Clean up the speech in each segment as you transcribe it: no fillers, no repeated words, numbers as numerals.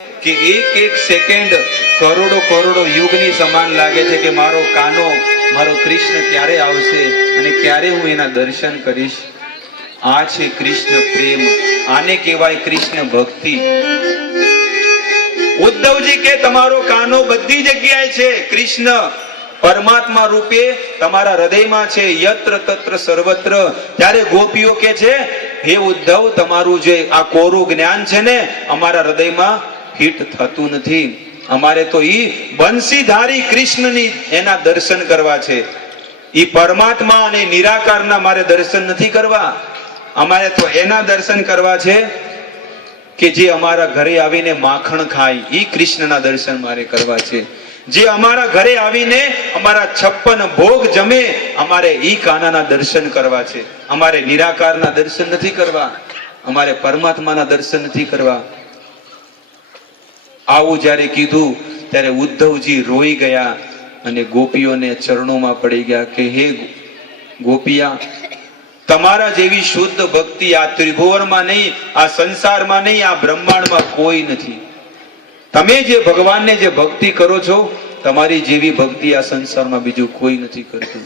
કે એક એક સેકન્ડ કરોડો કરોડો યુગની સમાન લાગે છે કે મારો કાનો, મારો કૃષ્ણ ક્યારે આવશે અને ક્યારે હું એના દર્શન કરીશ. આ છે કૃષ્ણ પ્રેમ, આને કહેવાય કૃષ્ણ ભક્તિ. ઉદ્ધવજી કે તમારો કાનો બધી જગ્યાએ છે. કૃષ્ણ પરમાત્મા રૂપે તમારા હૃદયમાં છે, યત્ર તત્ર સર્વત્ર. ત્યારે ગોપીઓ કે છે, હે ઉદ્ધવ, તમારું જે આ કોરું જ્ઞાન છે ને અમારા હૃદયમાં ફિટ થતું નથી. અમારે તો ઈ બંસીધારી કૃષ્ણની એના દર્શન કરવા છે. ઈ પરમાત્મા અને નિરાકારના મારે દર્શન નથી કરવા. અમારે તો એના દર્શન કરવા છે કે જે અમારા ઘરે આવીને માખણ ખાય. ઈ કૃષ્ણના દર્શન મારે કરવા છે. જે અમારા ઘરે આવીને અમારા 56 ભોગ જમે, અમારે ઈ કાનાના દર્શન કરવા છે. અમારે નિરાકારના દર્શન નથી કરવા, અમારે પરમાત્માના દર્શન નથી કરવા. આવું જ્યારે કીધું ત્યારે ઉદ્ધવજી રોઈ ગયા અને ગોપીઓને ચરણોમાં પડી ગયા કે હે ગોપિયા, તમારા જેવી શુદ્ધ ભક્તિ આ ત્રિભુવનમાં નહીં, આ સંસારમાં નહીં, આ બ્રહ્માંડમાં કોઈ નથી. તમે જે ભગવાનને જે ભક્તિ કરો છો, તમારી જેવી ભક્તિ આ સંસારમાં બીજું કોઈ નથી કરતું.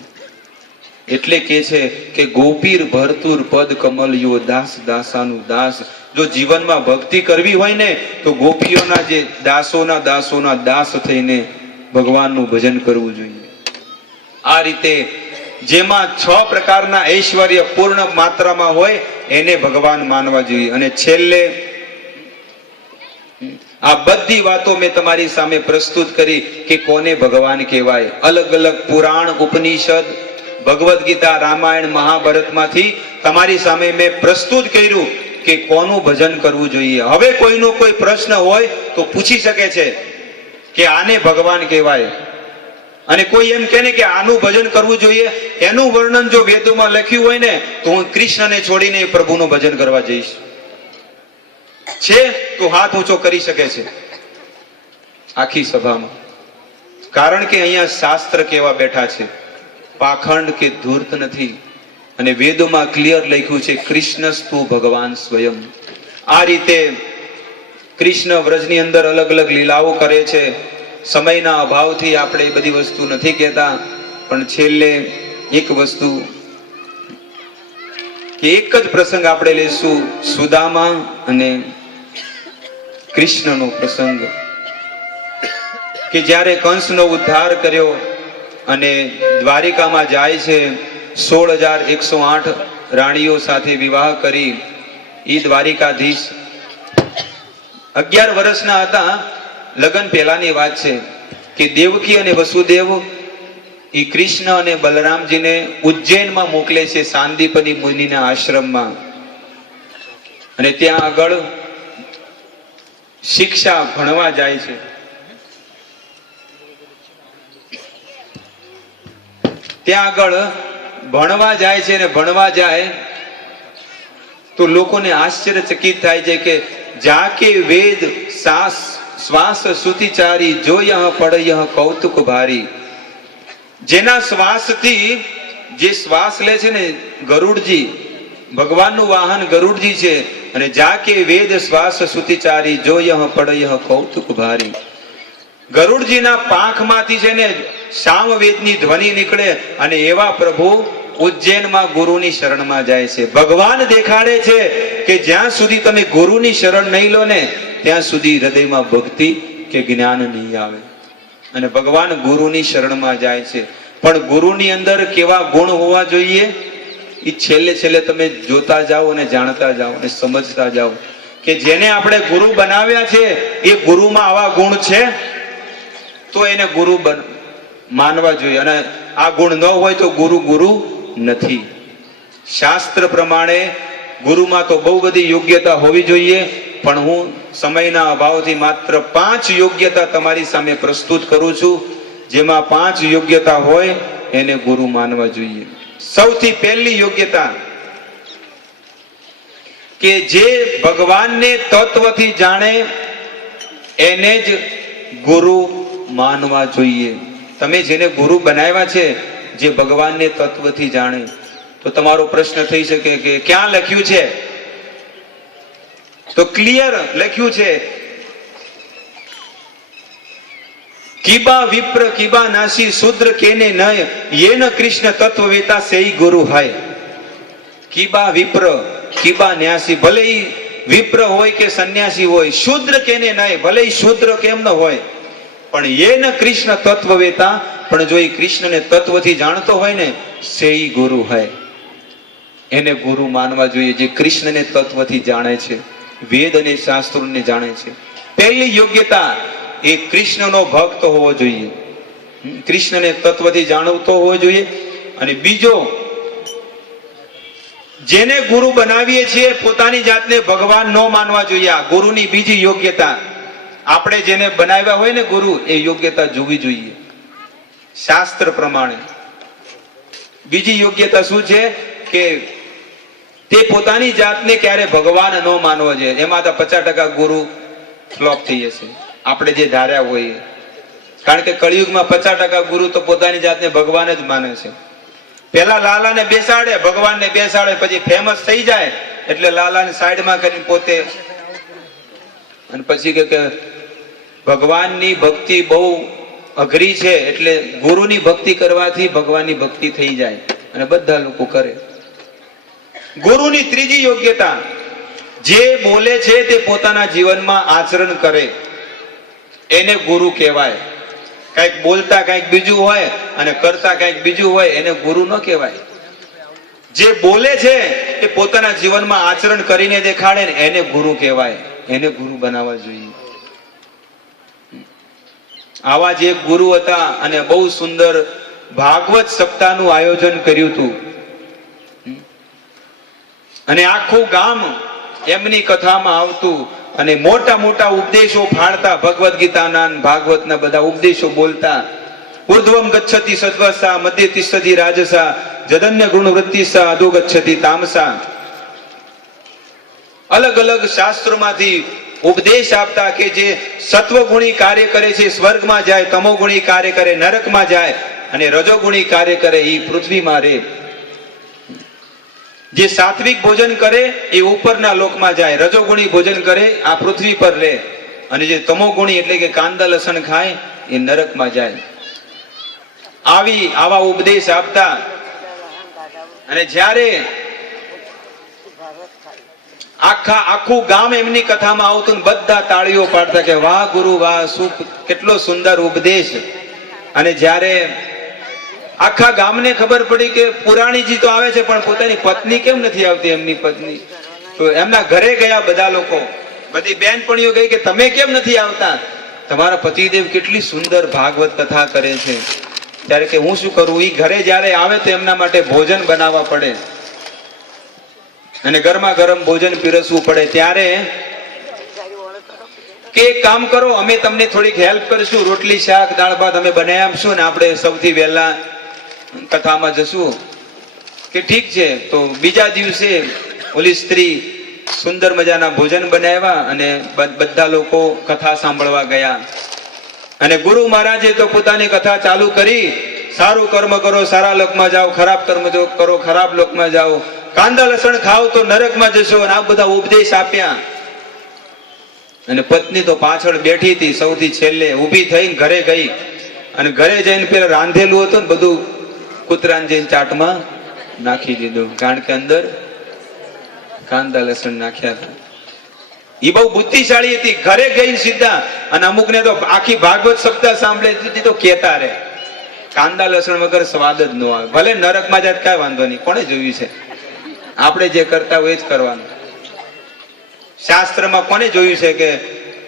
એટલે કે છે કે ગોપીર ભરતુર પદ કમલિયો દાસ દાસાનું દાસ. જો જીવનમાં ભક્તિ કરવી હોય ને તો ગોપીઓના જે દાસોના દાસ થઈને ભગવાનનું ભજન કરવું જોઈએ. આ રીતે જેમાં 6 પ્રકારના ઐશ્વર્ય પૂર્ણ માત્રામાં હોય એને ભગવાન માનવા જોઈએ. અને છેલ્લે આ બધી વાતો મેં તમારી સામે પ્રસ્તુત કરી કે કોને ભગવાન કહેવાય. અલગ અલગ પુરાણ, ઉપનિષદ, ભગવદ્ ગીતા, રામાયણ, મહાભારતમાંથી તમારી સામે મેં પ્રસ્તુત કર્યું કે કોનું ભજન કરવું જોઈએ. હવે કોઈનો કોઈ પ્રશ્ન હોય તો પૂછી શકે છે કે આને ભગવાન કહેવાય. અને કોઈ એમ કહે ને કે આનું ભજન કરવું જોઈએ, એનું વર્ણન જો વેદોમાં લખ્યું હોય ને તો હું કૃષ્ણને છોડીને પ્રભુનું ભજન કરવા જઈશ. છે તો હાથ ઊંચો કરી શકે છે આખી સભામાં. કારણ કે અહીંયા શાસ્ત્ર કેવા બેઠા છે, પાખંડ કે ધૂર્ત નથી. અને વેદોમાં ક્લિયર લખ્યું છે કૃષ્ણસ્તુ ભગવાન સ્વયં. આ રીતે કૃષ્ણ વ્રજની અંદર અલગ અલગ લીલાઓ કરે છે. સમયના અભાવથી આપણે એ બધી વસ્તુ નથી કહેતા, પણ છેલ્લે એક વસ્તુ કે એક જ પ્રસંગ આપણે લેશું, સુદામા અને કૃષ્ણનો પ્રસંગ. કે જ્યારે કંસનો ઉદ્ધાર કર્યો અને દ્વારિકામાં જાય છે, 16,108 રાણીઓ સાથે વિવાહ કરી. ઈ દ્વારિકાધીશ 11 વર્ષના હતા. લગ્ન પહેલાની વાત છે કે દેવકી અને વસુદેવ ઈ કૃષ્ણ અને બલરામજીને ઉજ્જૈનમાં મોકલે છે, સાંદીપની મુનિના આશ્રમમાં. અને ત્યાં આગળ શિક્ષા ભણવા જાય છે. ત્યાં આગળ ભણવા જાય છે અને ભણવા જાય તો લોકોને આશ્ચર્યચકિત થાય છે કે જાકે વેદ શ્વાસ સુતિચારી જો યહ પડ યહ કૌતુક ભારી. જેના શ્વાસથી જે શ્વાસ લે છે ને ગરુડજી, ભગવાનનું વાહન ગરુડજી છે. અને જાકે વેદ શ્વાસ સુતિચારી જો યહ પડ યહ કૌતુક ભારી. ગરુડજીના પાંખમાંથી છે ને સામવેદની ધ્વનિ નીકળે અને એવા પ્રભુ ઉજ્જૈનમાં ગુરુની શરણમાં જાય છે. ભગવાન દેખાડે છે કે જ્યાં સુધી તમે ગુરુની શરણ નહીં લો ને ત્યાં સુધી હૃદયમાં ભક્તિ કે જ્ઞાન નહીં આવે. અને ભગવાન ગુરુની શરણમાં જાય છે. પણ ગુરુની અંદર કેવા ગુણ હોવા જોઈએ એ છેલ્લે છેલ્લે તમે જોતા જાઓ અને જાણતા જાઓ અને સમજતા જાઓ કે જેને આપણે ગુરુ બનાવ્યા છે એ ગુરુમાં આવા ગુણ છે તો એને ગુરુ માનવા જોઈએ. અને આ ગુણ ન હોય તો ગુરુ નથી. શાસ્ત્ર પ્રમાણે ગુરુમાં તો બહુ બધી યોગ્યતા હોવી જોઈએ, પણ હું સમયના અભાવથી માત્ર 5 યોગ્યતા તમારી સામે પ્રસ્તુત કરું છું. જેમાં 5 યોગ્યતા હોય એને ગુરુ માનવા જોઈએ. સૌથી પહેલી યોગ્યતા કે જે ભગવાનને તત્વથી જાણે એને જ ગુરુ માનવા જોઈએ. તમે જેને ગુરુ બનાવ્યા છે જે ભગવાનને તત્વથી જાણે, તો તમારો પ્રશ્ન થઈ શકે કે ક્યાં લખ્યું છે? તો ક્લિયર લખ્યું છે કીબા વિપ્ર કીબા નાસી શુદ્ર કેને નય યેન કૃષ્ણ તત્વવેતા સેઈ ગુરુ હાય. કીબા વિપ્ર કીબા ન્યાસી, ભલે ઈ વિપ્ર હોય કે સંન્યાસી હોય, શુદ્ર કેને નય, ભલે ઈ શુદ્ર કેમ ન હોય, પણ યેન કૃષ્ણ તત્વવેતા, પણ જો એ કૃષ્ણને તત્વથી જાણતો હોય ને, સેઈ ગુરુ હોય, એને ગુરુ માનવા જોઈએ. જે કૃષ્ણને તત્વથી જાણે છે, વેદ અને શાસ્ત્રોને જાણે છે. પહેલી યોગ્યતા એ કૃષ્ણનો ભક્ત હોવો જોઈએ, કૃષ્ણને તત્વથી જાણતો હોવો જોઈએ. અને બીજો, જેને ગુરુ બનાવીએ છીએ પોતાની જાતને ભગવાન ન માનવા જોઈએ. આ ગુરુની બીજી યોગ્યતા. આપણે જેને બનાવ્યા હોય ને ગુરુ, એ યોગ્યતા જોવી જોઈએ શાસ્ત્ર પ્રમાણે. બીજી યોગ્યતા શું છે કે તે પોતાની જાતને ક્યારે ભગવાન ન માનવો જોઈએ. એમાં તો 50% ગુરુ ફ્લોપ થઈ જશે, આપણે જે ધાર્યા હોય. કારણ કે કળિયુગમાં 50% ગુરુ તો પોતાની જાતને ભગવાન જ માને છે. પેલા લાલાને બેસાડે, ભગવાનને બેસાડે, પછી ફેમસ થઈ જાય એટલે લાલાને સાઈડમાં કરીને પોતે, અને પછી કે ભગવાનની ભક્તિ બહુ અઘરી છે, એટલે ગુરુની ભક્તિ કરવાથી ભગવાનની ભક્તિ થઈ જાય, અને બધા લોકો કરે. ગુરુની ત્રીજી યોગ્યતા, જે બોલે છે તે પોતાના જીવનમાં આચરણ કરે, એને ગુરુ કહેવાય. કઈક બોલતા કઈક બીજું હોય અને કરતા કઈક બીજું હોય, એને ગુરુ ન કહેવાય. જે બોલે છે એ પોતાના જીવનમાં આચરણ કરીને દેખાડે ને, એને ગુરુ કહેવાય, એને ગુરુ બનાવવા જોઈએ. આવા જ એક ગુરુ હતા, અને બહુ સુંદર ભાગવત સપ્તાહનું આયોજન કર્યું હતું, અને આખું ગામ એમની કથામાં આવતું, અને મોટા મોટા ઉપદેશો ફાળતા, ભગવદ્ ગીતાના ભાગવતના બધા ઉપદેશો બોલતા. ઉર્ધ્વમ ગચ્છતિ સત્વસા, મધ્ય તિષ્ઠતિ રાજસા, જદન્ય ગુણ વૃત્તિસા, અધો ગચ્છતિ તામસા. અલગ અલગ શાસ્ત્રોમાંથી ઉપદેશ આપતા કે જે સત્વગુણી કાર્ય કરે છે સ્વર્ગમાં જાય, તમોગુણી કાર્ય કરે નરકમાં જાય, અને રજોગુણી કાર્ય કરે એ પૃથ્વીમાં રહે. જે સાત્વિક ભોજન કરે એ ઉપરના લોકમાં જાય, રજોગુણી ભોજન કરે આ પૃથ્વી પર રહે, અને જે તમોગુણી એટલે કે કાંદા લસણ ખાય એ નરકમાં જાય. આવા ઉપદેશ આપતા. અને જ્યારે આખું ગામ એમની કથામાં આવતું, બધા તાળીઓ પાડતા કે વાહ ગુરુ વાહ, શું કેટલો સુંદર ઉપદેશ. અને જ્યારે આખા ગામને ખબર પડી કે પુરાણીજી તો આવે છે, પણ પોતાની પત્ની કેમ નથી આવતી, એમની પત્ની તો એમના ઘરે ગયા. બધા લોકો, બધી બેનપણીઓ ગઈ કે તમે કેમ નથી આવતા, તમારા પતિદેવ કેટલી સુંદર ભાગવત કથા કરે છે. ત્યારે કે હું શું કરું, એ ઘરે જ્યારે આવે તો એમના માટે ભોજન બનાવવા પડે, અને ગરમા ગરમ ભોજન પીરસવું પડે. ત્યારે કે એક કામ કરો, અમે તમને થોડીક હેલ્પ કરીશું, રોટલી શાક દાળ ભાત અમે બનાવી આપશું, ને આપણે સૌથી વહેલા કથામાં જશું. કે ઠીક છે. તો બીજા દિવસે ઓલી સ્ત્રી સુંદર મજાના ભોજન બનાવ્યા, અને બધા લોકો કથા સાંભળવા ગયા. અને ગુરુ મહારાજે તો પોતાની કથા ચાલુ કરી, સારું કર્મ કરો સારા લોકમાં જાઓ, ખરાબ કર્મ કરો ખરાબ લોકમાં જાઓ, કાંદા લસણ ખાઓ તો નરકમાં જશો, અને આ બધા ઉપદેશ આપ્યા. અને પત્ની તો પાછળ બેઠી હતી, સૌથી છેલ્લે ઊભી થઈને ઘરે ગઈ, અને ઘરે જઈને પેલા રાંધેલું હતું ને બધું કૂતરાને જઈને ચાટમાં નાખી દીધું, કારણ કે અંદર કાંદા લસણ નાખ્યા હતા. એ બહુ બુદ્ધિશાળી હતી. ઘરે ગઈ સીધા, અને અમુકને તો આખી ભાગવત સપ્તાહ સાંભળે તો કેતા રહે, કાંદા લસણ વગર સ્વાદ જ ન આવે. ભલે નરકમાં જાય કઈ વાંધો નહીં, કોણે જોયું છે, આપણે જે કરતા હોય એ જ કરવાનું. શાસ્ત્રમાં કોને જોયું છે કે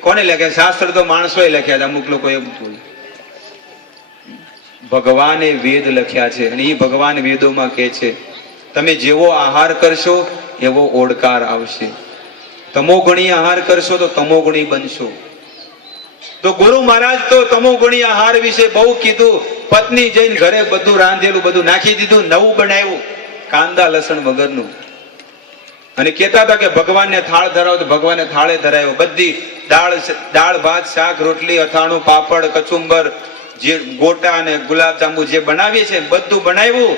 કોને લખ્યા? શાસ્ત્ર તો માણસોએ લખ્યા છે, અમુક લોકો એવું જોયું. ભગવાને વેદ લખ્યા છે, અને એ ભગવાન વેદોમાં કહે છે તમે જેવો આહાર કરશો એવો ઓડકાર આવશે. તમોગુણી આહાર કરશો તો તમોગુણી બનશો. તો ગુરુ મહારાજ તો તમોગુણી આહાર વિશે બહુ કીધું. પત્ની જઈને ઘરે બધું રાંધેલું બધું નાખી દીધું, નવું બનાવ્યું કાંદા લસણ વગરનું, અને કહેતા હતા કે ભગવાનને થાળ ધરાવો, તો ભગવાનને થાળે ધરાવ્યો. બધી દાળ ભાત શાક રોટલી અથાણું પાપડ કચુંબર જે ગોટા અને ગુલાબ જાંબુ જે બનાવીએ છે બધું બનાવ્યું,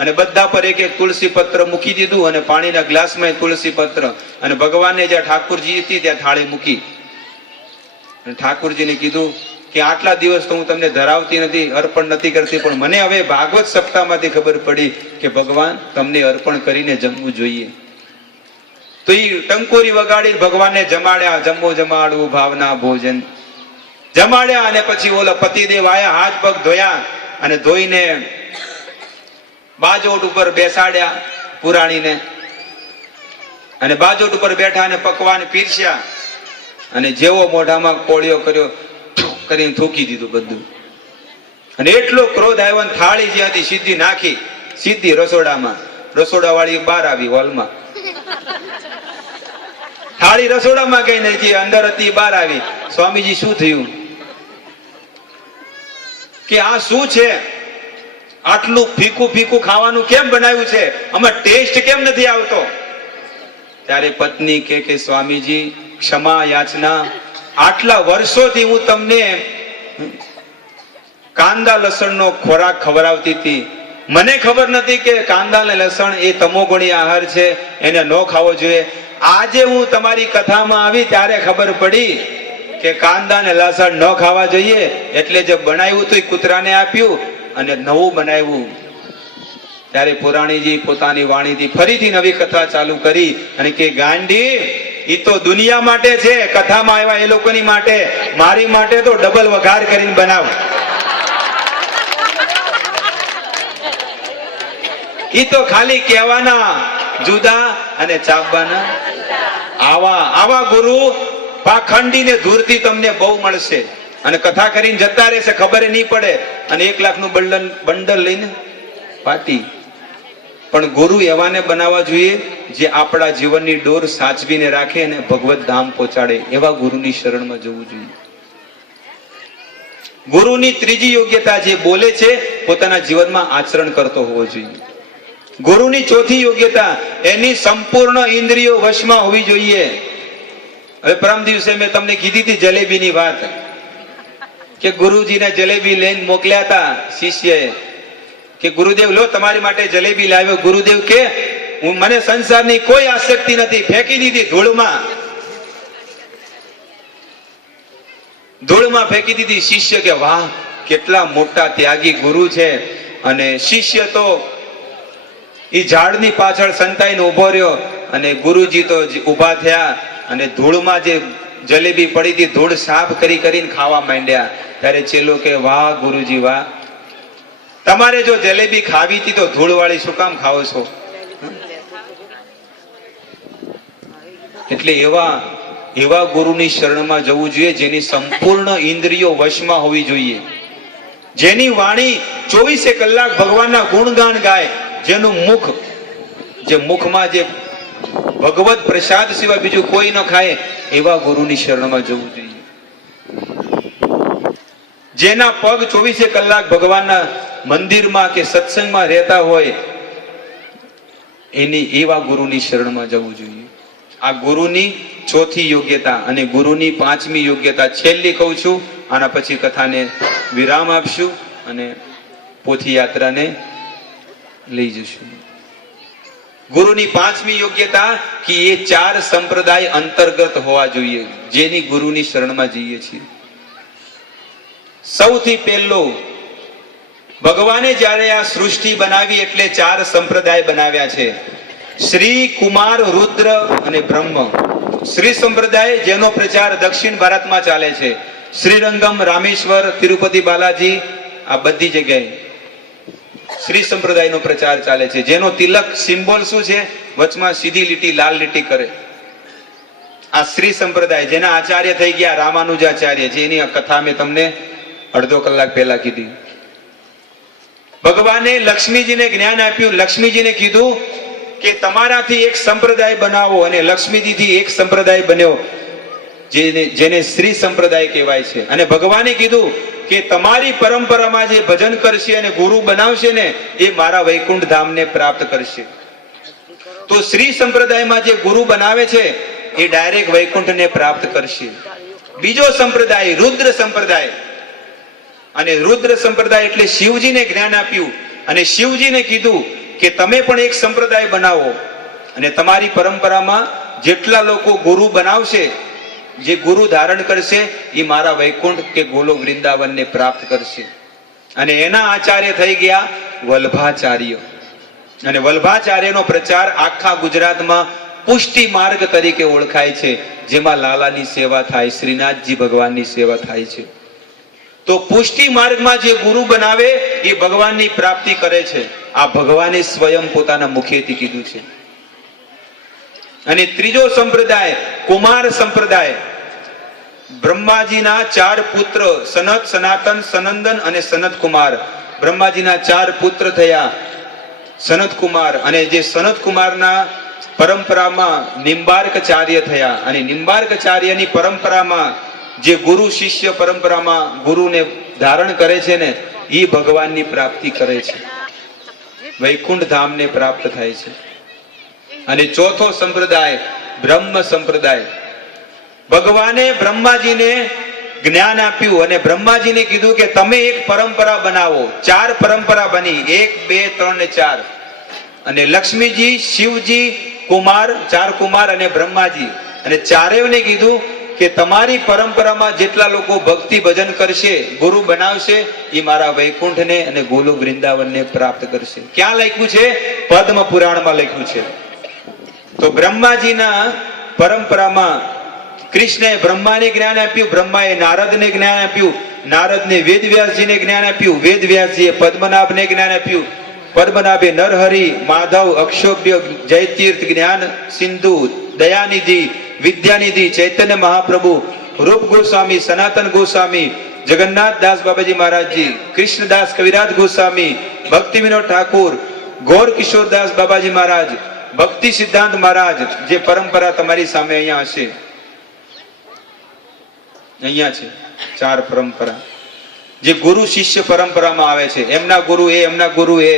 અને બધા પર એક એક તુલસી પત્ર મૂકી દીધું, અને પાણીના ગ્લાસમાં તુલસી પત્ર, અને ભગવાનને જ્યાં ઠાકોરજી હતી ત્યાં થાળી મૂકી. ઠાકોરજીને કીધું કે આટલા દિવસ તો હું તમને ધરાવતી નથી, અર્પણ નથી કરતી, પણ મને હવે ભાગવત સપ્તાહમાંથી ખબર પડી કે ભગવાન તમને અર્પણ કરીને જમવું જોઈએ. તો એ ટંકોરી વગાડી ભગવાનને જમાડ્યા. જમો જમાડવું ભાવના ભોજન જમાડ્યા. અને પછી ઓલા પતિદેવ આયા, હાથ પગ ધોયા અને ધોઈને બાજોટ ઉપર બેસાડ્યા પુરાણીને. અને બાજોટ ઉપર બેઠા અને પકવાન પીરસ્યા. અને જેવો મોઢામાં કોળિયો કર્યો કરીને થૂકી દીધું બધું. અને એટલો ક્રોધ આવ્યો ને થાળી જે હતી સીધી નાખી, સીધી રસોડામાં. રસોડા વાળી બહાર આવી હોલમાં. થાળી રસોડામાં ગઈ નથી, અંદર હતી બહાર આવી. સ્વામીજી શું થયું? કે આ શું છે? આટલું ફીકું ફીકું ખાવાનું કેમ બનાવ્યું છે? આમાં ટેસ્ટ કેમ નથી આવતો? ત્યારે પત્ની કે સ્વામીજી ક્ષમા યાચના, આટલા વર્ષોથી હું તમને કાંદા લસણનો ખોરાક ખવડાવતી હતી. મને ખબર નથી કે કાંદા અને લસણ એ તમોગુણી આહાર છે, એને ન ખાવો જોઈએ. આજે હું તમારી કથામાં આવી ત્યારે ખબર પડી કે કાંદા અને લસણ ન ખાવા જોઈએ. એટલે જે બનાવ્યું હતું એ કૂતરાને આપ્યું અને નવું બનાવ્યું. ત્યારે પુરાણીજી પોતાની વાણીથી ફરીથી નવી કથા ચાલુ કરી અને કે ગાંડી, ઈ તો દુનિયા માટે છે, કથામાં આવ્યા એ લોકોની માટે, મારી માટે તો ડબલ વઘાર કરીને બનાવ. ઈ તો ખાલી કહેવાના જુદા અને ચાપવાના. આવા ગુરુ પાખંડીને ધૂરથી તમને બહુ મળશે. અને કથા કરીને જતા રહેશે, ખબર નહીં પડે. અને 1 લાખનું બંડલ લઈને પાટી. પણ ગુરુ એવાને બનાવવા જોઈએ જે આપણા જીવનની ડોર સાચવીને રાખે અને ભગવત ધામ પહોંચાડે. એવા ગુરુની શરણમાં જવું જોઈએ. ગુરુની ત્રીજી યોગ્યતા, જે બોલે છે પોતાના જીવનમાં આચરણ કરતો હોવો જોઈએ. ગુરુની ચોથી યોગ્યતા, એની સંપૂર્ણ ઇન્દ્રિયો વશમાં હોવી જોઈએ. હવે પરમ દિવસે મેં તમને કીધી હતી જલેબીની વાત, કે ગુરુજીને જલેબી લઈને મોકલ્યા હતા શિષ્યએ, કે ગુરુદેવ લો તમારી માટે જલેબી લાવ્યો. ગુરુદેવ કે મને સંસારની કોઈ આસક્તિ નથી, ફેંકી દીધી ધૂળમાં. ધૂળમાં ફેંકી દીધી. શિષ્ય કે વાહ, કેટલા મોટા ત્યાગી ગુરુ છે. અને શિષ્ય તો એ ઝાડની પાછળ સંતાઈને ઉભો રહ્યો અને ગુરુજી તો ઉભા થયા અને ધૂળમાં જે જલેબી પડી હતી ધૂળ સાફ કરીને ખાવા માંડ્યા. ત્યારે ચેલો કે વાહ ગુરુજી વાહ, તમારે જો જલેબી ખાવી હતી તો ધૂળ વાળી શું કામ ખાઓ છો? એટલે એવા ગુરુની શરણમાં જવું જોઈએ જેની સંપૂર્ણ ઇન્દ્રિયો વશમાં હોવી જોઈએ, જેની વાણી 24 કલાક ભગવાનના ગુણગાન ગાય, જેનું મુખ, જે મુખમાં જે ભગવત પ્રસાદ સિવાય બીજું કોઈ ન ખાય, એવા ગુરુની શરણમાં જવું જોઈએ. જેના પગ 24 કલાક ભગવાનના મંદિરમાં કે સત્સંગમાં રહેતા હોય, એવા ગુરુની શરણમાં જવું જોઈએ. આ ગુરુની ચોથી યોગ્યતા. અને ગુરુની 5મી યોગ્યતા છેલ્લી કહું છું, આના પછી કથાને વિરામ આપશું અને પોથી યાત્રાને લઈ જશું. ગુરુની 5મી યોગ્યતા કે એ 4 સંપ્રદાય અંતર્ગત હોવા જોઈએ જેની ગુરુની શરણમાં જઈએ છીએ. સૌથી પહેલો, ભગવાને જ્યારે આ સૃષ્ટિ બનાવી એટલે 4 સંપ્રદાય બનાવ્યા છે: શ્રી, કુમાર, રુદ્ર અને બ્રહ્મ. શ્રી સંપ્રદાય જેનો પ્રચાર દક્ષિણ ભારતમાં ચાલે છે. શ્રીરંગમ, રામેશ્વર, તિરુપતિ બાલાજી, આ બધી જગ્યાએ શ્રી સંપ્રદાયનો પ્રચાર ચાલે છે. જેનો તિલક સિમ્બોલ શું છે? વચમાં સીધી લીટી, લાલ લીટી કરે. આ શ્રી સંપ્રદાય, જેના આચાર્ય થઈ ગયા રામાનુજાચાર્ય, જેની કથા મેં તમને અડધો કલાક પહેલા કીધી. ભગવાને લક્ષ્મીજીને જ્ઞાન આપ્યું. લક્ષ્મીજીને કીધું કે તમારાથી એક સંપ્રદાય બનાવો, અને લક્ષ્મીજીથી એક સંપ્રદાય બન્યો જેને શ્રી સંપ્રદાય કહેવાય છે. અને ભગવાને કીધું કે તમારી પરંપરામાં જે ભજન કરશે અને ગુરુ બનાવશે ને, એ મારા વૈકુંઠ ધામને પ્રાપ્ત કરશે. તો શ્રી સંપ્રદાયમાં જે ગુરુ બનાવે છે એ ડાયરેક્ટ વૈકુંઠને પ્રાપ્ત કરશે. બીજો સંપ્રદાય રુદ્ર સંપ્રદાય. અને રુદ્ર સંપ્રદાય એટલે શિવજીને જ્ઞાન આપ્યું અને શિવજીને કીધું કે તમે પણ એક સંપ્રદાય બનાવો, અને તમારી પરંપરામાં જેટલા લોકો ગુરુ બનાવશે, જે ગુરુ ધારણ કરશે એ મારા વૈકુંઠ કે ગોલોક વૃંદાવનને પ્રાપ્ત કરશે. અને એના આચાર્ય થઈ ગયા વલ્ભાચાર્ય. અને વલ્ભાચાર્યનો પ્રચાર આખા ગુજરાતમાં પુષ્ટિ માર્ગ તરીકે ઓળખાય છે, જેમાં લાલાની સેવા થાય, શ્રીનાથજી ભગવાનની સેવા થાય છે. તો પુષ્ટિ માર્ગમાં જે ગુરુ બનાવે એ ભગવાનની પ્રાપ્તિ કરે છે. આ ભગવાને સ્વયં પોતાના મુખેથી કીધું છે. અને ત્રીજો સંપ્રદાય કુમાર સંપ્રદાય. બ્રહ્માજીના 4 પુત્ર સનત, સનાતન, સનંદન અને સનત કુમાર. બ્રહ્માજીના 4 પુત્ર થયા સનત કુમાર, અને જે સનત કુમારના પરંપરામાં નિંબાર્કચાર્ય થયા. અને નિંબાર્કચાર્યની પરંપરામાં જે ગુરુ શિષ્ય પરંપરામાં ગુરુને ધારણ કરે છે ને, એ ભગવાનની પ્રાપ્તિ કરે છે, વૈકુંઠ ધામને પ્રાપ્ત થાય છે. અને ચોથો સંપ્રદાય બ્રહ્મ સંપ્રદાય. ભગવાને બ્રહ્માજીને જ્ઞાન આપ્યું અને બ્રહ્માજીને કીધું કે તમે એક પરંપરા બનાવો. 4 પરંપરા બની, 1, 2, 3 ને 4. અને લક્ષ્મીજી, શિવજી, કુમાર, 4 કુમાર અને બ્રહ્માજી, અને ચારેયને કીધું કે તમારી પરંપરામાં જેટલા લોકો ભક્તિ ભજન કરશે, ગુરુ બનાવશે, એ મારા વૈકુંઠને અને ગોલોક વૃંદાવનને પ્રાપ્ત કરશે. ક્યાં લખ્યું છે? પદ્મ પુરાણમાં લખ્યું છે. તો બ્રહ્માજીના પરંપરામાં કૃષ્ણએ બ્રહ્માને જ્ઞાન આપ્યું, બ્રહ્માએ નારદને જ્ઞાન આપ્યું, નારદને વેદવ્યાસજીને જ્ઞાન આપ્યું, વેદવ્યાસજીએ પદ્મનાભને જ્ઞાન આપ્યું, પદ્મનાભે નરહરિ, માધવ, અક્ષોભ્ય, જયતીર્થ, જ્ઞાન સિંધુ, દયાનિધિ, વિદ્યાનિધિ, ચૈતન્ય મહાપ્રભુ, રૂપ ગોસ્વામી, સનાતન ગોસ્વામી, જગન્નાથ દાસ બાબાજી મહારાજજી, કૃષ્ણદાસ કવિરાજ ગોસ્વામી, ભક્તિ વિનોદ ઠાકુર, ગોર કિશોરદાસ બાબાજી મહારાજ, ભક્તિ સિદ્ધાંત મહારાજ, જે પરંપરા તમારી સામે અહીંયા હશે, અહીંયા છે 4 પરંપરા જે ગુરુ શિષ્ય પરંપરામાં આવે છે. એમના ગુરુ એ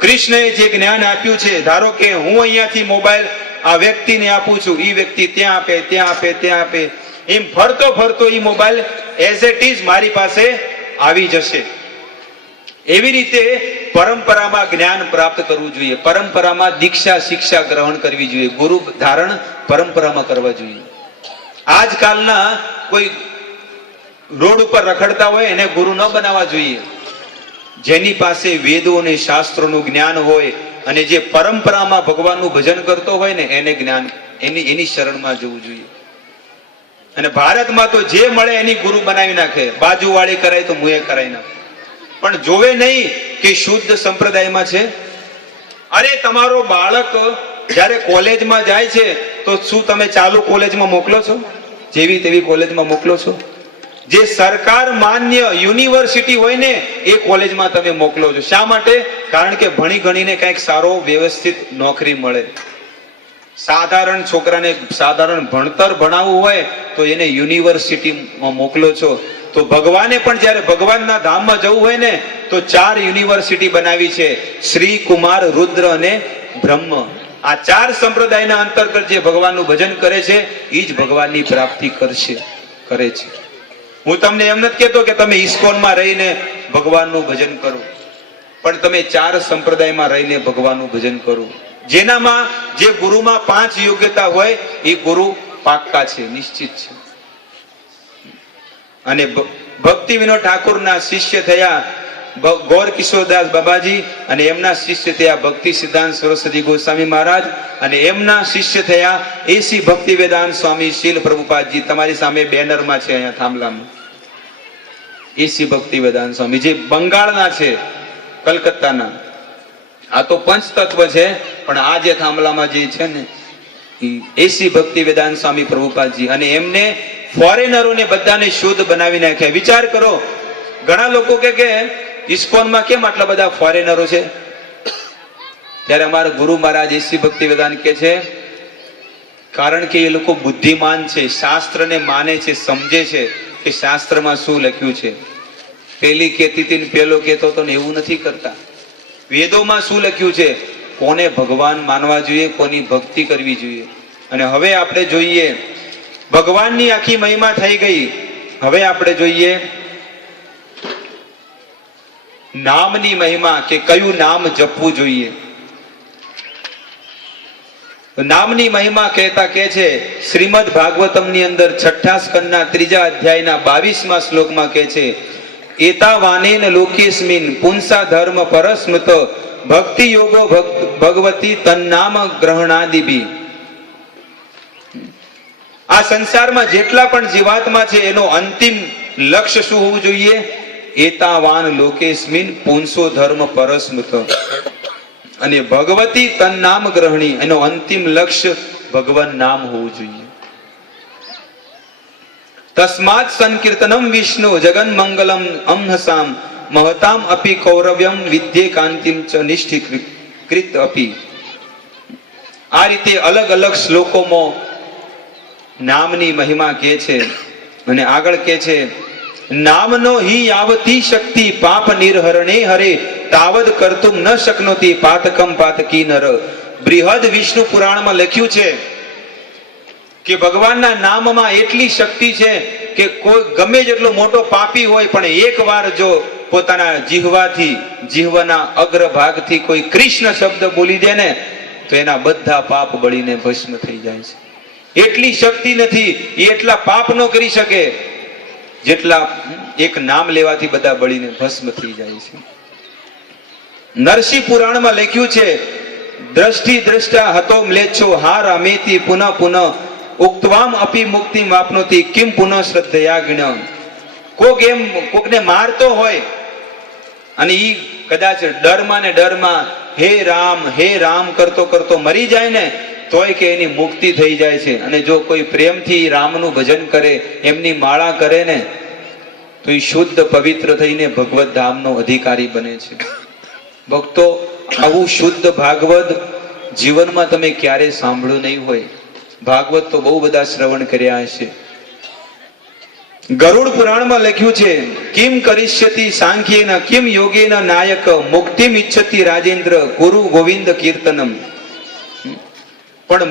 કૃષ્ણએ જે જ્ઞાન આપ્યું છે, ધારો કે હું અહીંયાથી મોબાઈલ આ વ્યક્તિને આપું છું, એ વ્યક્તિ ત્યાં આપે, ત્યાં આપે, ત્યાં આપે, એમ ફરતો ફરતો એ મોબાઈલ એઝ ઇટ ઇઝ મારી પાસે આવી જશે. એવી રીતે પરંપરામાં જ્ઞાન પ્રાપ્ત કરવું જોઈએ, પરંપરામાં દીક્ષા શિક્ષા ગ્રહણ કરવી જોઈએ, ગુરુ ધારણ પરંપરામાં કરવા જોઈએ. આજકાલના કોઈ રોડ ઉપર રખડતા હોય એને ગુરુ ન બનાવવા જોઈએ. જેની પાસે વેદો અને શાસ્ત્રોનું જ્ઞાન હોય અને જે પરંપરામાં ભગવાનનું ભજન કરતો હોય ને, એને જ્ઞાન એની શરણમાં જવું જોઈએ. અને ભારતમાં તો જે મળે એની ગુરુ બનાવી નાખે, બાજુવાળી કરાય તો મુએ કરાઈ નાખે, પણ જોવે નહીં કે શુદ્ધ સંપ્રદાયમાં છે. અરે તમારો બાળક જ્યારે કોલેજમાં જાય છે તો શું તમે ચાલુ કોલેજમાં મોકલો છો? જેવી તેવી કોલેજમાં મોકલો છો? જે સરકાર માન્ય યુનિવર્સિટી હોય ને એ કોલેજમાં તમે મોકલો છો. શા માટે? કારણ કે ભણી ગણીને કંઈક સારો વ્યવસ્થિત નોકરી મળે. સાધારણ છોકરાને સાધારણ ભણતર ભણાવવું હોય તો એને યુનિવર્સિટીમાં મોકલો છો. તો ભગવાને પણ જ્યારે ભગવાનના ધામમાં જવું હોય ને તો 4 યુનિવર્સિટી બનાવી છે, શ્રી, કુમાર, રુદ્ર અને બ્રહ્મ. આ 4 સંપ્રદાયના અંતર્ગત જે ભગવાનનું ભજન કરે છે એ જ ભગવાનની પ્રાપ્તિ કરે છે. હું તમને એમ નથી કહેતો કે તમે ઇસ્કોનમાં રહીને ભગવાનનું ભજન કરો, પણ તમે 4 સંપ્રદાયમાં રહીને ભગવાનનું ભજન કરો. જેનામાં જે ગુરુમાં 5 યોગ્યતા હોય એ ગુરુ પાક્કા છે, નિશ્ચિત છે. અને ભક્તિ વિનોદ ઠાકુરના શિષ્ય થયા ગોર કિશોરદાસ બાબાજી, અને એમના શિષ્ય થયા ભક્તિ સિદ્ધાંત સરસ્વતી ગોસ્વામી મહારાજ, અને એમના શિષ્ય થયા એસી ભક્તિ વેદાંત સ્વામી શીલ પ્રભુપાદજી. તમારી સામે બેનરમાં છે અહીંયા થાંભલામાં, એસી ભક્તિ વેદાંત સ્વામી, જે બંગાળના છે, કલકત્તાના. આ તો પંચતત્વ છે, પણ આ જે થાંભલામાં જે છે ને એસી ભક્તિ વેદાંત સ્વામી પ્રભુપાદજી, અને એમને ફોરેનરોને બધાને શુદ્ધ બનાવી નાખ્યા. વિચાર કરો, ઘણા લોકો કે ઇસ્કોનમાં કેમ આટલા બધા ફોરેનરો છે? ત્યારે અમારા ગુરુ મહારાજ એસી ભક્તિ વેદાંત કે છે, કારણ કે એ લોકો બુદ્ધિમાન છે, શાસ્ત્રને માને છે, સમજે છે કે શાસ્ત્રમાં શું લખ્યું છે. પેલી કેતી હતી પેલો કેતો તો ને એવું નથી કરતા. વેદોમાં શું લખ્યું છે, કોને ભગવાન માનવા જોઈએ, કોની ભક્તિ કરવી જોઈએ. અને હવે આપણે જોઈએ, ભગવાનની આખી મહિમા થઈ ગઈ. હવે આપણે જોઈએ નામની મહિમા, કે કયું નામ જપવું જોઈએ. નામની મહિમા કહેતા કે છે શ્રીમદ ભાગવતમની અંદર 6ઠા સ્કંદના 3જા અધ્યાયના 22મા શ્લોકમાં કે છે એતાવાનેન લોકેસ્મિન પુંસા ધર્મ પરસ્મૃત ભક્તિ યોગો ભગવતી તન્નામ ગ્રહણાદિભી. આ સંસારમાં જેટલા પણ જીવાત્મા છે એનો અંતિમ લક્ષ્ય શું હોવું જોઈએ? એતાવાન લોકેસ્મિન પુંસો ધર્મ પરસ્મૃત અને ભગવતી તન નામ ગ્રહણી, એનો અંતિમ લક્ષ્ય ભગવાન નામ હોવું જોઈએ. તસ્માત સંકીર્તનમ વિષ્ણુ જગન મંગલમ અમહસામ મહતામ અપી કૌરવ્યમ વિદ્યે કાંતિમ ચ નિષ્ઠીકૃત અપી. આ રીતે અલગ અલગ શ્લોકોમાં નામની મહિમા કહે છે અને આગળ કહે છે નામનો હિ યાવતી શક્તિ પાપ નિર્હરણે હરે તાવદ કરતુમ ન શકનોતી પાતકમ પાતકી નર. બૃહદ વિષ્ણુ પુરાણમાં લખ્યું છે કે ભગવાનના નામમાં એટલી શક્તિ છે કે કોઈ ગમે જેટલો મોટો પાપી હોય પણ એકવાર જો પોતાના જીહવાના અગ્રભાગથી કોઈ કૃષ્ણ શબ્દ બોલી દે ને તો એના બધા પાપ બળીને ભસ્મ થઈ જાય છે. એટલી શક્તિ નથી, એ એટલા પાપ ન કરી શકે જેટલા એક નામ લેવાથી બધા બળીને ભસ્મ થઈ જાય છે. નરસિંહ પુરાણમાં લખ્યું છે દ્રષ્ટિ દ્રષ્ટા હતો મ્લેચ્છો હાર અમેતી પુનઃ પુનઃ ઉક્તવામ અપી મુક્તિ આપનોતી કિમ પુનઃ શ્રદ્ધયા ગણ. કોકને મારતો હોય અને ઈ કદાચ ડરમાં ને ડરમાં હે રામ કરતો કરતો મરી જાય ને તોય કે એની મુક્તિ થઈ જાય છે. અને જો કોઈ પ્રેમથી રામનું ભજન કરે, એમની માળા કરે ને તો એ શુદ્ધ પવિત્ર થઈને ભગવત ધામનો અધિકારી બને છે. ભક્તો, આવું શુદ્ધ ભાગવત જીવનમાં તમે ક્યારે સાંભળ્યું નહીં હોય. ભાગવત તો બહુ બધા શ્રવણ કર્યા હશે. ગરુડ પુરાણમાં લખ્યું છે કિમ કરિષ્યતિ સાંખ્યેન કિમ યોગેન નાયક મુક્તિમ ઈચ્છતિ રાજેન્દ્ર ગુરુ ગોવિંદ કીર્તનમ. પણ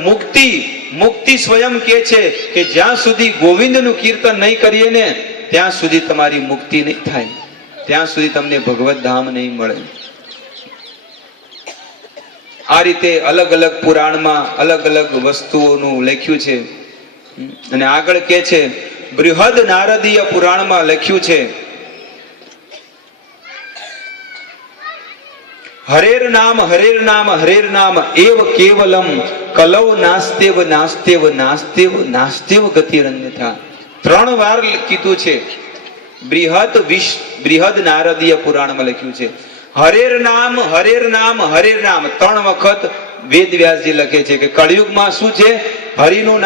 મુક્તિ સ્વયં કે છે કે જ્યાં સુધી ગોવિંદનું કીર્તન નહીં કરીએ ને ત્યાં સુધી તમારી મુક્તિ નહીં થાય, ત્યાં સુધી તમને ભગવત ધામ નહીં મળે. આ રીતે અલગ અલગ પુરાણમાં અલગ અલગ વસ્તુઓનું લખ્યું છે. અને આગળ કે છે બૃહદ નારદીય પુરાણમાં લખ્યું છે હરેર નામ એવ કેવલમ કલૌ નાસ્તેવ નાસ્તેવ નાસ્તેવ નાસ્તેવ ગતિરન્યથા. 3 વાર કીધું છે. બૃહદ નારદીય પુરાણમાં લખ્યું છે હરેર નામ 3 વખત વેદ વ્યાસજી લખે છે કે કળિયુગમાં શું છે? હરિનું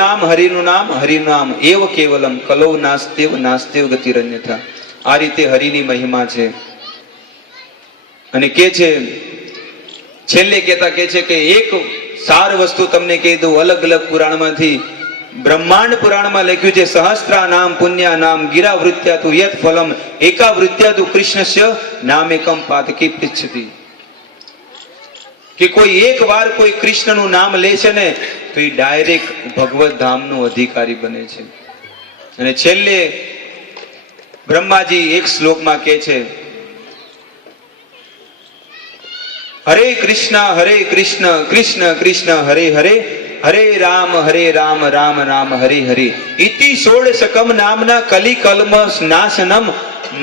નામ એવ કેવલમ કલૌ નાસ્તેવ નાસ્તેવ ગતિરન્યથા. આ રીતે હરિની મહિમા છે. અને કે છે છેલ્લે કહેતા કે છે કે એક સાર વસ્તુ તમને કહી દઉં અલગ અલગ પુરાણમાંથી. બ્રહ્માંડ પુરાણમાં લખ્યું છે સહસ્ત્રા નામ પુણ્યા નામ ગિરા વૃત્યાતુ યત ફલમ એકા વૃત્યાતુ કૃષ્ણસ્ય નામેકમ પાતકી પૃચ્છતિ. કે કોઈ એક વાર કોઈ કૃષ્ણનું નામ લે છે ને તો એ ડાયરેક્ટ ભગવત ધામનો અધિકારી બને છે. અને છેલ્લે બ્રહ્માજી એક શ્લોકમાં કહે છે હરે કૃષ્ણ કૃષ્ણ કૃષ્ણ હરે હરે હરે રામ રામ રામ હરે હરે ઇતિ ષોડશકમ નામના કલિકલ્મ નાશનમ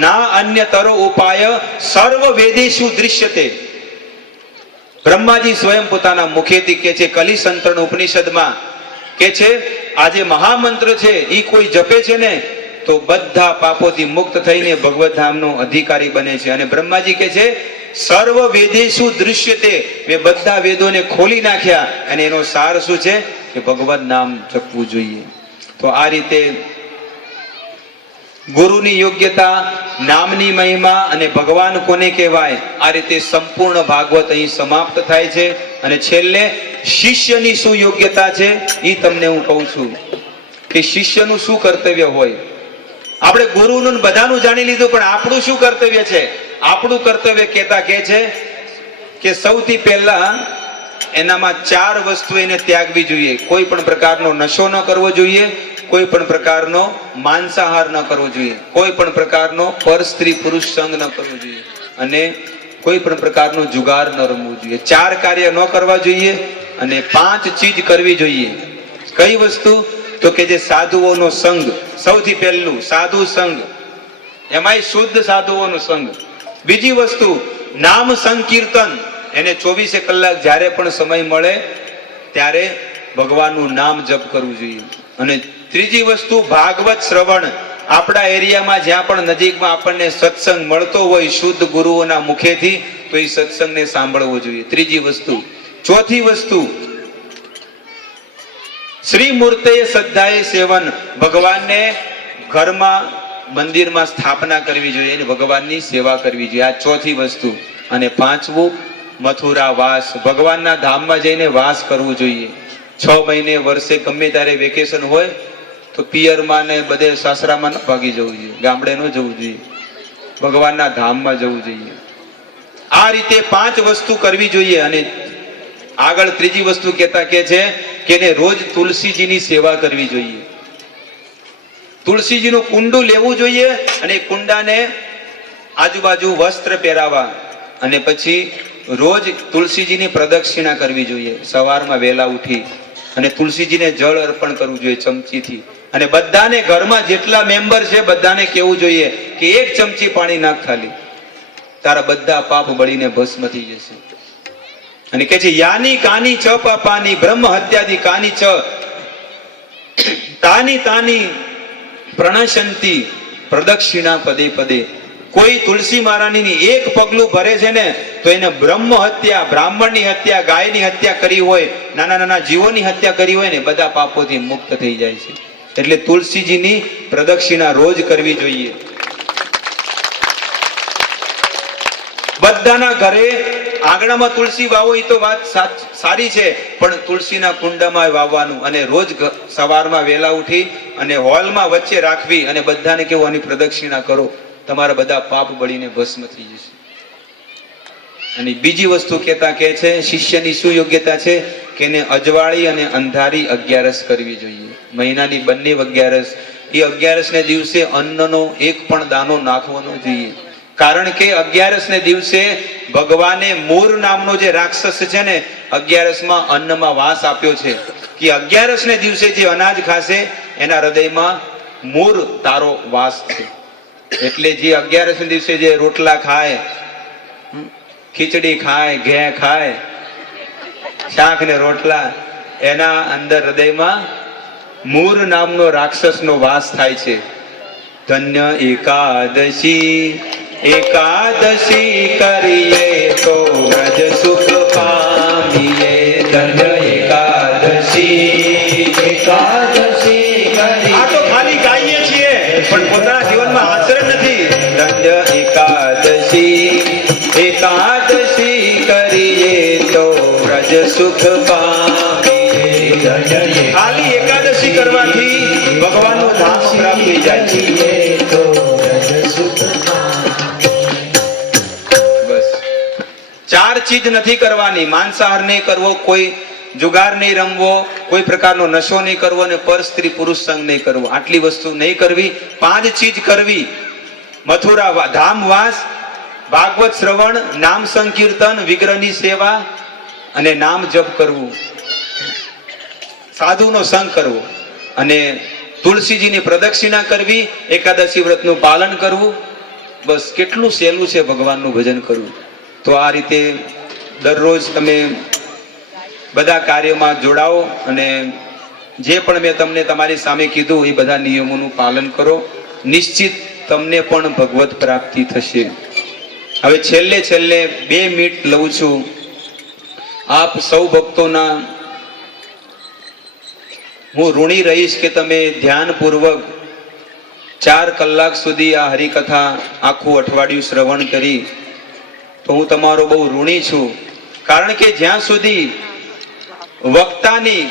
ના અન્યતરો ઉપાય સર્વ વેદેષુ દૃશ્યતે. બ્રહ્માજી સ્વયં પોતાના મુખેથી કે છે કલિસંતરણ ઉપનિષદમાં કે છે આ જે મહામંત્ર છે એ કોઈ જપે છે ને તો બધા પાપોથી મુક્ત થઈને ભગવત ધામનો અધિકારી બને છે. અને બ્રહ્માજી કે છે સર્વ વેદેષુ દૃશ્યતે, મેં બધા વેદોને ખોલી નાખ્યા અને એનો સાર શું છે કે ભગવાન નામ જપવું જોઈએ. તો આ રીતે ગુરુની યોગ્યતા, નામની મહિમા અને ભગવાન કોને કહેવાય, આ રીતે સંપૂર્ણ ભાગવત અહીં સમાપ્ત થાય છે. અને છેલ્લે શિષ્યની શું યોગ્યતા છે એ તમને હું કહું છું કે શિષ્યનું શું કર્તવ્ય હોય. આપણે ગુરુનું બધાનું જાણી લીધું, પણ આપણું શું કર્તવ્ય છે? આપણું કર્તવ્ય કહેતા કે છે કે સૌથી પહેલા એનામાં 4 વસ્તુ એને ત્યાગવી જોઈએ. કોઈ પણ પ્રકારનો નશો ન કરવો જોઈએ, કોઈ પણ પ્રકારનો માંસાહાર ન કરવો જોઈએ, કોઈ પણ પ્રકારનો પર સ્ત્રી પુરુષ સંગ ન કરવો જોઈએ અને કોઈ પણ પ્રકારનો જુગાર ન રમવું જોઈએ. 4 કાર્ય ન કરવા જોઈએ અને 5 ચીજ કરવી જોઈએ. કઈ વસ્તુ? તો કે જે સાધુઓનો સંગ, સૌથી પહેલું સાધુ સંગ, એમાંય શુદ્ધ સાધુઓનો સંગ. બીજી વસ્તુ નામ સંકીર્તન, એને 24 કલાક જ્યારે પણ સમય મળે ત્યારે ભગવાનનું નામ જપ કરવું જોઈએ. અને ત્રીજી વસ્તુ ભાગવત શ્રવણ. આપણા એરિયામાં જ્યાં પણ નજીકમાં આપણને સત્સંગ મળતો હોય શુદ્ધ ગુરુઓના મુખેથી, તો એ સત્સંગને સાંભળવો જોઈએ. ત્રીજી વસ્તુ. ચોથી વસ્તુ શ્રી મૂર્તે શ્રદ્ધાએ સેવન. ભગવાનને ઘરમાં મંદિરમાં સ્થાપના કરવી જોઈએ અને ભગવાનની સેવા કરવી જોઈએ. આ ચોથી વસ્તુ. અને પાંચમું મથુરા વાસ. ભગવાનના ધામમાં જઈને વાસ કરવું જોઈએ. 6 મહિને વર્ષે ગમે ત્યારે વેકેશન હોય તો પિયરમાં ને બધે સાસરામાં ન ભાગી જવું જોઈએ, ગામડે ન જવું જોઈએ, ભગવાનના ધામમાં જવું જોઈએ. આ રીતે 5 વસ્તુ કરવી જોઈએ. અને આગળ ત્રીજી વસ્તુ કહેતા કે છે કે એને રોજ તુલસીજીની સેવા કરવી જોઈએ. તુલસીજીનું કુંડું લેવું જોઈએ અને કુંડાને આજુબાજુ વસ્ત્ર પહેરાવા અને પછી રોજ તુલસીજીની પ્રદક્ષિણા કરવી જોઈએ. સવારમાં વહેલા ઉઠી અને તુલસીજીને જળ અર્પણ કરવું જોઈએ ચમચીથી. અને બધાને ઘરમાં જેટલા મેમ્બર છે બધાને કહેવું જોઈએ કે 1 ચમચી પાણી નાખ ખાલી, તારા બધા પાપ બળીને ભસ્મ થઈ જશે. અને કે છે યાની કાની ચ પાપાની બ્રહ્મ હત્યાદિ કાની ચ તાની તાની પ્રણશંતિ પ્રદક્ષિણા પદે પદે. કોઈ તુલસી મહારાણીની 1 પગલું ભરે છે ને તો એને બ્રહ્મ હત્યા, બ્રાહ્મણની હત્યા, ગાયની હત્યા કરી હોય, નાના નાના જીવોની હત્યા કરી હોય ને બધા પાપોથી મુક્ત થઈ જાય છે. એટલે તુલસીજીની પ્રદક્ષિણા રોજ કરવી જોઈએ. બધાના ઘરે આંગણામાં તુલસી વાવો એ તો વાત સારી છે, પણ તુલસીના કુંડામાં વાવવાનું અને રોજ સવારમાં વહેલા ઉઠી અને હોલમાં વચ્ચે રાખવી અને બધાને કેવું આની પ્રદક્ષિણા કરો, તમારા બધા પાપ બળીને ભસ્મ થઈ જશે. અને બીજી વસ્તુ કહેતા કે છે શિષ્યની શું યોગ્યતા છે કે એને અજવાળી અને અંધારી 11 કરવી જોઈએ. મહિનાની બંને 11. એ 11 ને દિવસે અન્નનો એક પણ દાણો નાખવાનો જોઈએ. કારણ કે 11 ને દિવસે ભગવાને મૂર નામનો જે રાક્ષસ છે ને 11માં અન્નમાં વાસ આપ્યો છે કે 11 ને દિવસે જે અનાજ ખાશે એના હૃદયમાં મૂર તારો વાસ છે. એટલે જે 11 ને દિવસે જે રોટલા ખાય, ખીચડી ખાય, ઘે ખાય, શાક ને રોટલા, એના અંદર હૃદયમાં મૂર નામનો રાક્ષસનો વાસ થાય છે. ધન્ય એકાદશી, એકાદશી કરીએ તો વ્રજ સુખ પામીએ. ધન્ય એકાદશી, એકાદશી કરીએ. આ તો ખાલી ગાઈએ છીએ પણ પોતાના જીવનમાં આચરણ નથી. ધન્ય એકાદશી, એકાદશી કરીએ તો વ્રજ સુખ પામીએ. ખાલી એકાદશી કરવાથી ભગવાનનું ધામ પ્રાપ્ત થઈ જાય છે. બસ 4 ચીજ નથી કરવાની. માંસાહાર નહીં કરવો, કોઈ જુગાર નહીં રમવો, કોઈ પ્રકારનો નશો નહીં કરવો અને પર સ્ત્રી પુરુષ સંગ નહીં કરવો. આટલી વસ્તુ નહીં કરવી. 5 ચીજ કરવી. મથુરા ધામવાસ, ભાગવત શ્રવણ, નામ સંકીર્તન, વિગ્રહની સેવા અને નામ જપ કરવું, સાધુનો સંગ કરવો અને તુલસીજીની પ્રદક્ષિણા કરવી, એકાદશી વ્રતનું પાલન કરવું. બસ કેટલું સહેલું છે ભગવાનનું ભજન કરવું. તો આ રીતે દરરોજ તમે બધા કાર્યમાં જોડાઓ અને જે પણ મેં તમને તમારી સામે કીધું એ બધા નિયમોનું પાલન કરો. નિશ્ચિત તમને પણ ભગવત પ્રાપ્તિ થશે. હવે છેલ્લે 2 મિનિટ લઉં છું. આપ સૌ ભક્તોના હું ઋણી રહીશ કે તમે ધ્યાનપૂર્વક 4 કલાક સુધી આ હરિકથા આખું અઠવાડિયું શ્રવણ કરી. તો હું તમારો બહુ ઋણી છું. કારણ કે જ્યાં સુધી વક્તાની,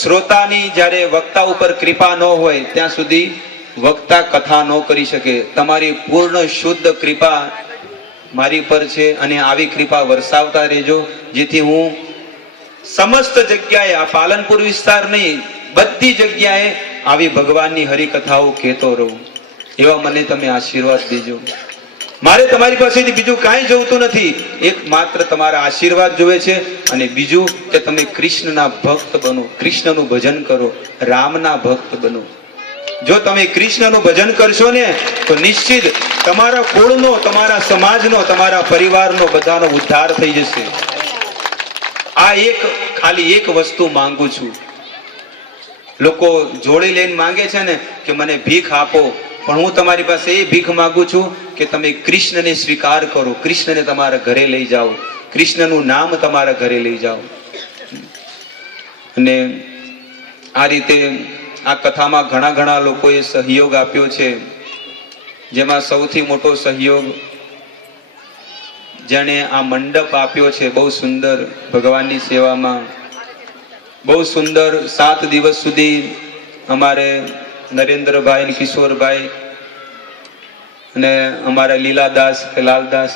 શ્રોતાની જ્યારે વક્તા ઉપર કૃપા ન હોય ત્યાં સુધી વક્તા કથા ન કરી શકે. તમારી પૂર્ણ શુદ્ધ કૃપા મારી પર છે અને આવી કૃપા વરસાવતા રહેજો, જેથી હું સમસ્ત જગ્યાએ, આ પાલનપુર વિસ્તાર નહીં, બધી જગ્યાએ આવી ભગવાનની હરિકથાઓ કહેતો રહું. એવા મને તમે આશીર્વાદ દેજો. મારે તમારી પાસેથી બીજું કાંઈ જોઈતું નથી, એકમાત્ર તમારા આશીર્વાદ જોવે છે. અને બીજું કે તમે કૃષ્ણના ભક્ત બનો, કૃષ્ણનું ભજન કરો, રામના ભક્ત બનો. જો તમે કૃષ્ણનું ભજન કરશો ને તો નિશ્ચિત તમારા કુળનો, તમારા સમાજનો, તમારા પરિવારનો બધાનો ઉદ્ધાર થઈ જશે. આ ખાલી એક વસ્તુ માંગુ છું. લોકો જોડી લઈને માંગે છે ને કે મને ભીખ આપો, પણ હું તમારી પાસે એ ભીખ માંગુ છું કે તમે કૃષ્ણને સ્વીકાર કરો, કૃષ્ણને તમારા ઘરે લઈ જાઓ, કૃષ્ણનું નામ તમારા ઘરે લઈ જાઓ. અને આ રીતે આ કથામાં ઘણા લોકોએ સહયોગ આપ્યો છે. જેમાં સૌથી મોટો સહયોગ જેણે આ મંડપ આપ્યો છે, બહુ સુંદર ભગવાનની સેવામાં, બહુ સુંદર 7 દિવસ સુધી અમારે નરેન્દ્રભાઈ અને કિશોરભાઈ અને અમારા લીલાદાસ કે લાલદાસ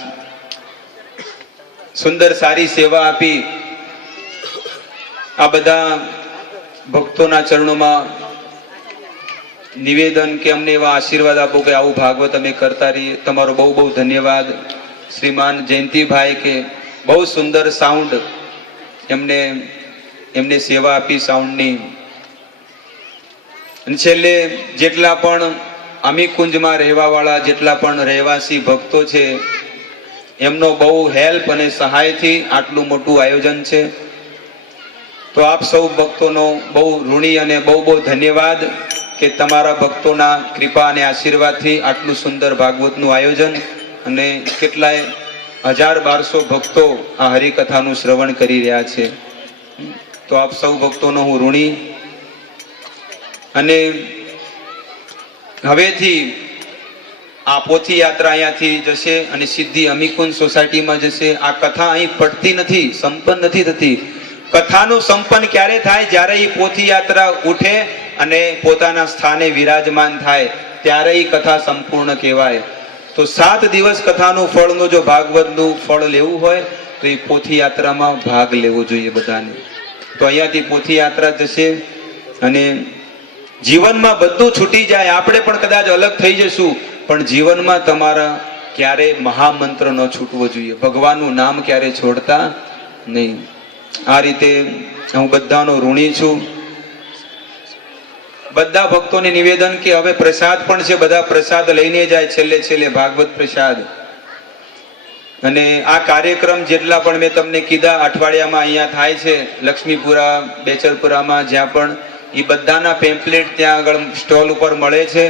સુંદર સારી સેવા આપી. આ બધા ભક્તોના ચરણોમાં નિવેદન કે અમને એવા આશીર્વાદ આપો કે આવું ભાગવત અમે કરતા રહીએ. તમારો બહુ બહુ ધન્યવાદ. શ્રીમાન જયંતિભાઈ કે બહુ સુંદર સાઉન્ડ, એમને સેવા આપી સાઉન્ડની. અને છેલ્લે જેટલા પણ અમીકુંજમાં રહેવાવાળા જેટલા પણ રહેવાસી ભક્તો છે, એમનો બહુ હેલ્પ અને સહાયથી આટલું મોટું આયોજન છે. તો આપ સૌ ભક્તોનો બહુ ઋણી અને બહુ બહુ ધન્યવાદ કે તમારા ભક્તોના કૃપા અને આશીર્વાદથી આટલું સુંદર ભાગવતનું આયોજન અને કેટલાય 1000-1200 ભક્તો આ હરિકથાનું શ્રવણ કરી રહ્યા છે. તો આપ સૌ ભક્તોનો હું ઋણી. અને હવેથી આ પોથી યાત્રા અહીંયાથી જશે અને સીધી અમીકુંજ સોસાયટીમાં જશે. આ કથા અહીં પડતી નથી, સંપન્ન નથી થતી. કથાનું સંપન્ન ક્યારે થાય? જ્યારે એ પોથી યાત્રા ઉઠે અને પોતાના સ્થાને વિરાજમાન થાય, ત્યારે એ કથા સંપૂર્ણ કહેવાય. તો 7 દિવસ કથાનું ફળનું જો ભાગવતનું ફળ લેવું હોય તો એ પોથી યાત્રામાં ભાગ લેવો જોઈએ બધાને. તો અહીંયાથી પોથી યાત્રા જશે અને જીવનમાં બધું છૂટી જાય, આપણે પણ કદાચ અલગ થઈ જશું, પણ જીવનમાં તમારા ક્યારે મહામંત્ર ન છૂટવો જોઈએ, ભગવાનનું નામ ક્યારે છોડતા નહીં. આ રીતે હું બધાનો ઋણી છું. બધા ભક્તોને નિવેદન કે હવે પ્રસાદ પણ છે, બધા પ્રસાદ લઈને જાય છેલ્લે ભાગવત પ્રસાદ. અને આ કાર્યક્રમ જેટલા પણ મેં તમને કીધા અઠવાડિયામાં અહીંયા થાય છે, લક્ષ્મીપુરા, બેચરપુરામાં, જ્યાં પણ, એ બધાના પેમ્પલેટ ત્યાં આગળ સ્ટોલ ઉપર મળે છે.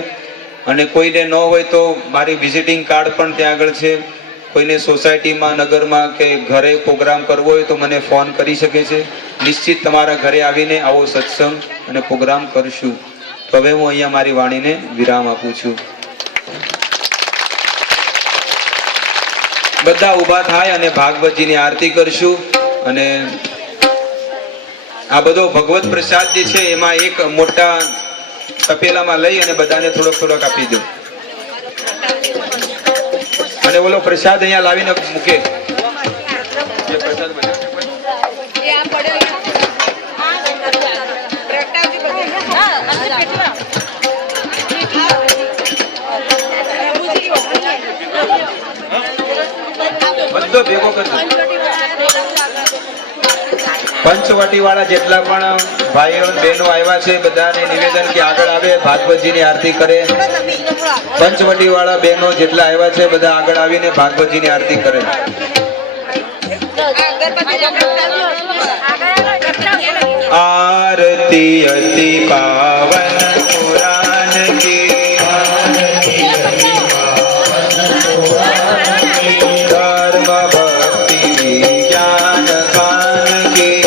અને કોઈને ન હોય તો મારી વિઝિટિંગ કાર્ડ પણ ત્યાં આગળ છે. કોઈને સોસાયટીમાં, નગરમાં કે ઘરે પ્રોગ્રામ કરવો હોય તો મને ફોન કરી શકે છે. નિશ્ચિત તમારા ઘરે આવીને આવો સત્સંગ અને પ્રોગ્રામ કરશું. તો હવે હું અહીંયા મારી વાણીને વિરામ આપું છું. બધા ઊભા થાય અને ભાગવતજીની આરતી કરશું. અને આ બધો ભગવત પ્રસાદ જે છે એમાં એક મોટા તપેલામાં લઈ અને બધાને થોડોક આપી દો. અને ઓલો પ્રસાદ અહીંયા લાવીને મૂકે. જે પ્રસાદ બધો ભેગો કરજો. પંચવટી વાળા જેટલા પણ ભાઈઓ બહેનો આવ્યા છે બધાને નિવેદન કે આગળ આવે, ભાગવતજીની આરતી કરે. પંચવટી વાળા બહેનો જેટલા આવ્યા છે બધા આગળ આવીને ભાગવતજીની આરતી કરે. આરતી અતિ પાવન પુરાણ કી, ધર્મ ભક્તિ વિજ્ઞાન કાન કી,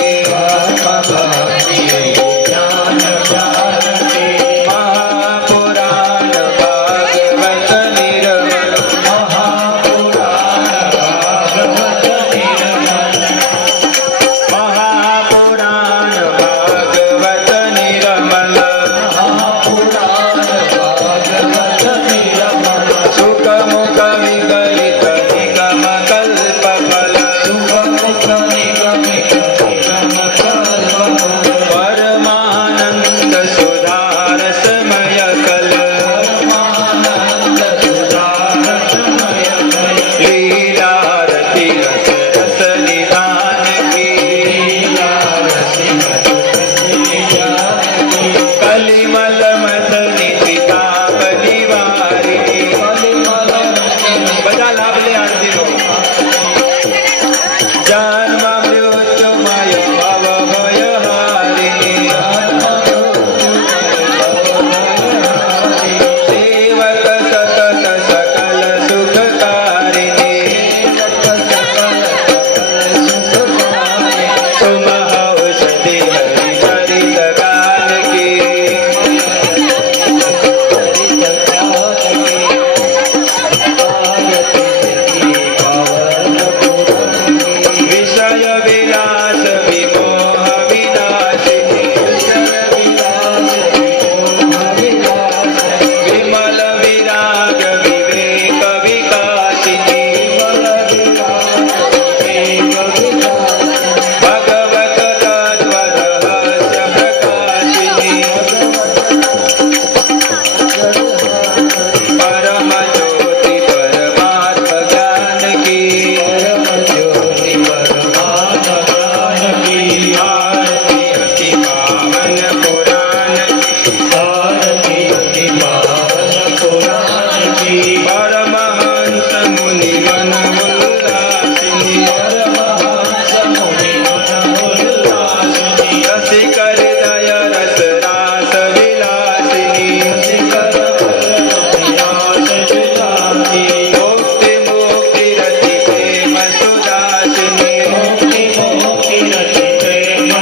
મહાપુરાણ ભાગવત નિર્મલ, મહાપુરાણ ભાગવત નિર્મલ, લાભ લે આરતીનો. જન્મમૃત્યુમય ભવભયહારિણી સેવક સતત સકલ સુખકારિણી तुम औषधि हरि चरित गान की विषय विलास विमोह विनाशिनी विमल विराग विवेक विकासिनी भगवत तत्व रहस्य प्रकाशिनी परम ज्योति परमात्म ज्ञान की आरती अति पावन पुराण की परमहंस मुनि मन उल्लासिनी रसिकर दय रस रास विलासिनी मुक्ति मुक्ति रति प्रेम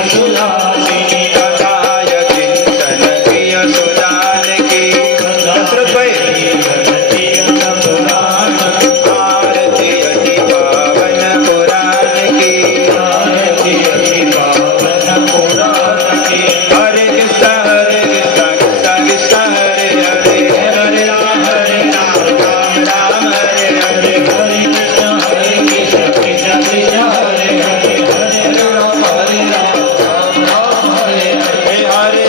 सुदासिनी कथाय चिंतन प्रिय सुदान की दशरथ भाई आरती अति पावन पुराण की हरे कृष्ण कृष्ण कृष्ण हरे हरे हरे राम राम राम हरे हरे हरे कृष्ण कृष्ण कृष्ण हरे हरे हरे राम राम हरे हरे हरे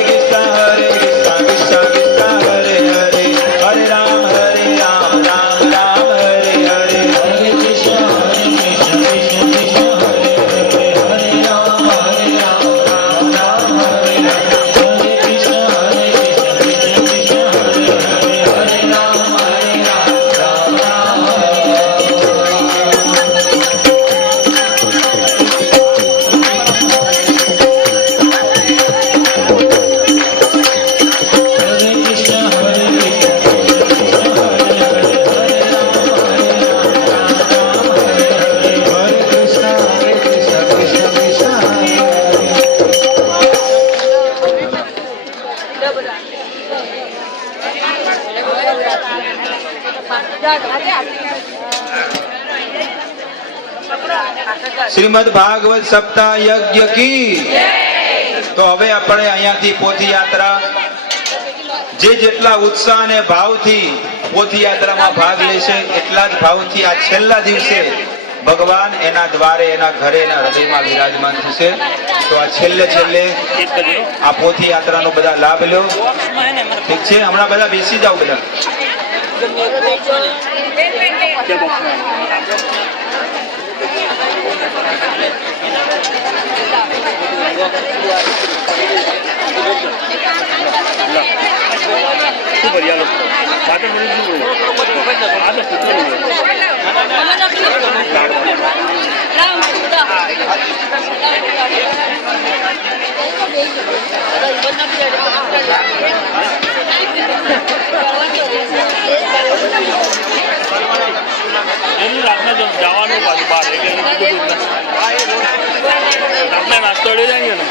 कृष्ण कृष्ण कृष्ण हरे हरे हरे राम राम राम हरे हरे हरे कृष्ण कृष्ण कृष्ण हरे हरे हरे राम राम हरे हरे हरे कृष्ण कृष्ण कृष्ण हरे हरे हरे राम राम શ્રીમદ ભાગવત સપ્તાહ યજ્ઞ કી તો હવે આપણે અહીંયાથી પોથી યાત્રા જે જેટલા ઉત્સાહ અને ભાવથી પોથી યાત્રામાં ભાગ લેશે એટલા જ ભાવથી આ છેલ્લા દિવસે ભગવાન એના દ્વારે એના ઘરે એના હૃદયમાં વિરાજમાન થશે. તો આ છેલ્લે આ પોથી યાત્રાનો બધા લાભ લો. ઠીક છે, હમણાં બધા બેસી જાઓ બધા. જવાનું પાછું બહાર રાતના નાસ્તો લઈ જાય ને